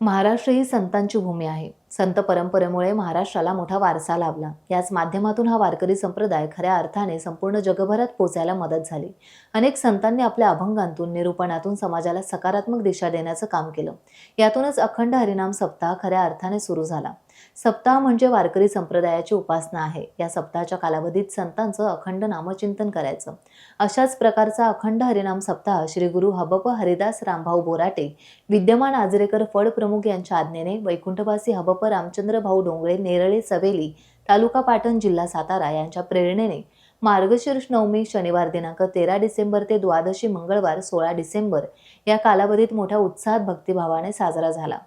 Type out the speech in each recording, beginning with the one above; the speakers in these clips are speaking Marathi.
महाराष्ट्र ही संतांची भूमी आहे. संत परंपरेमुळे महाराष्ट्राला मोठा वारसा लाभला. याच माध्यमातून हा वारकरी संप्रदाय खऱ्या अर्थाने संपूर्ण जगभरात पोचायला मदत झाली. अनेक संतांनी आपल्या अभंगांतून, निरूपणातून समाजाला सकारात्मक दिशा देण्याचं काम केलं. यातूनच अखंड हरिनाम सप्ताह खऱ्या अर्थाने सुरू झाला. सप्ताह म्हणजे वारकरी संप्रदायाची उपासना आहे. या सप्ताहाच्या कालावधीत संतांचं अखंड नामचिंतन करायचं. अशाच प्रकारचा अखंड हरिनाम सप्ताह श्री गुरु हबप हरिदास रामभाऊ बोराटे, विद्यमान आजरेकर फड प्रमुख यांच्या आज्ञेने वैकुंठवासी हबप रामचंद्र भाऊ डोंगळे, नेरळे सवेली, तालुका पाटण, जिल्हा सातारा यांच्या प्रेरणेने मार्गशीर्ष नवमी शनिवार दिनांक 13 डिसेंबर ते द्वादशी मंगळवार 16 डिसेंबर या कालावधीत मोठ्या उत्साहात भक्तिभावाने साजरा झाला.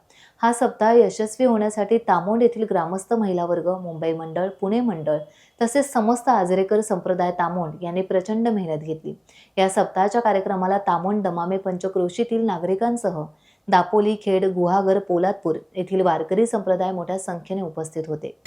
हा सप्ताह यशस्वी होण्यासाठी तामोंड येथील ग्रामस्थ महिला वर्ग, मुंबई मंडळ, पुणे मंडळ तसेच समस्त आजरेकर संप्रदाय तामोंड यांनी प्रचंड मेहनत घेतली. या सप्ताहाच्या कार्यक्रमाला तामोंड, दमामे, पंचक्रोशीतील नागरिकांसह दापोली, खेड, गुहागर, पोलादपूर येथील वारकरी संप्रदाय मोठ्या संख्येने उपस्थित होते.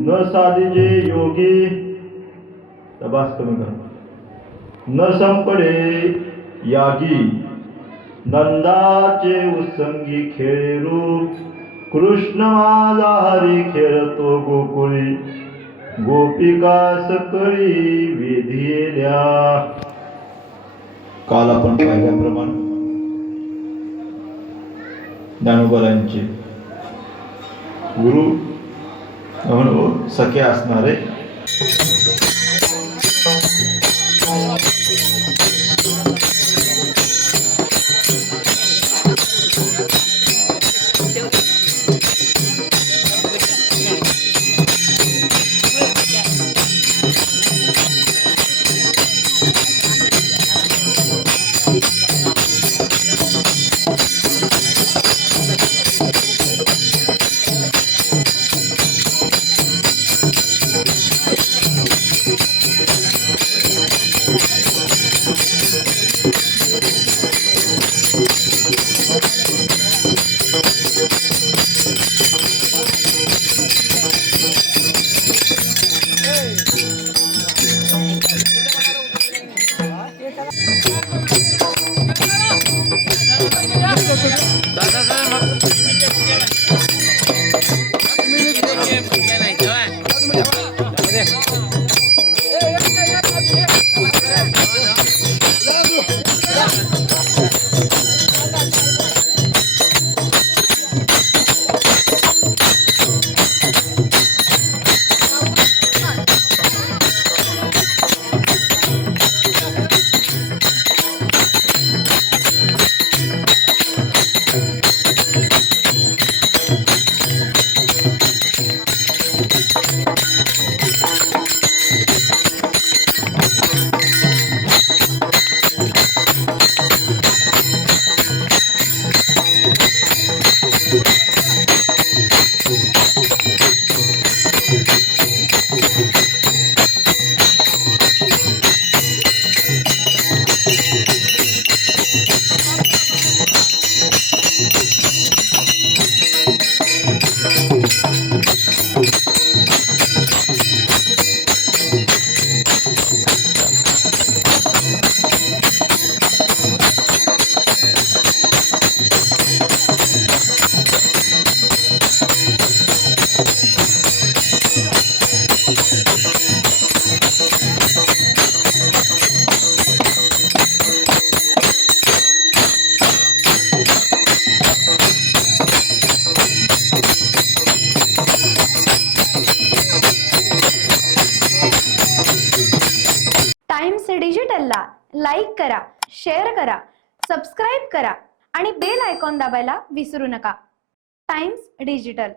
न साधिजे योगी तबास कमी कर, न संपडे यागी, नंदाचे उत्संगी खेळू, कृष्ण माझा हरी खेळतो गोकुळी, गोपिका सकळी वेधिल्या. काल आपण पाहिल्याप्रमाणे ज्ञानोबांचे गुरु म्हणून सख्या असणारे टाइम्स डिजिटलला लाईक करा, शेअर करा, सबस्क्राईब करा आणि बेल आयकॉन दाबायला विसरू नका. Times digital.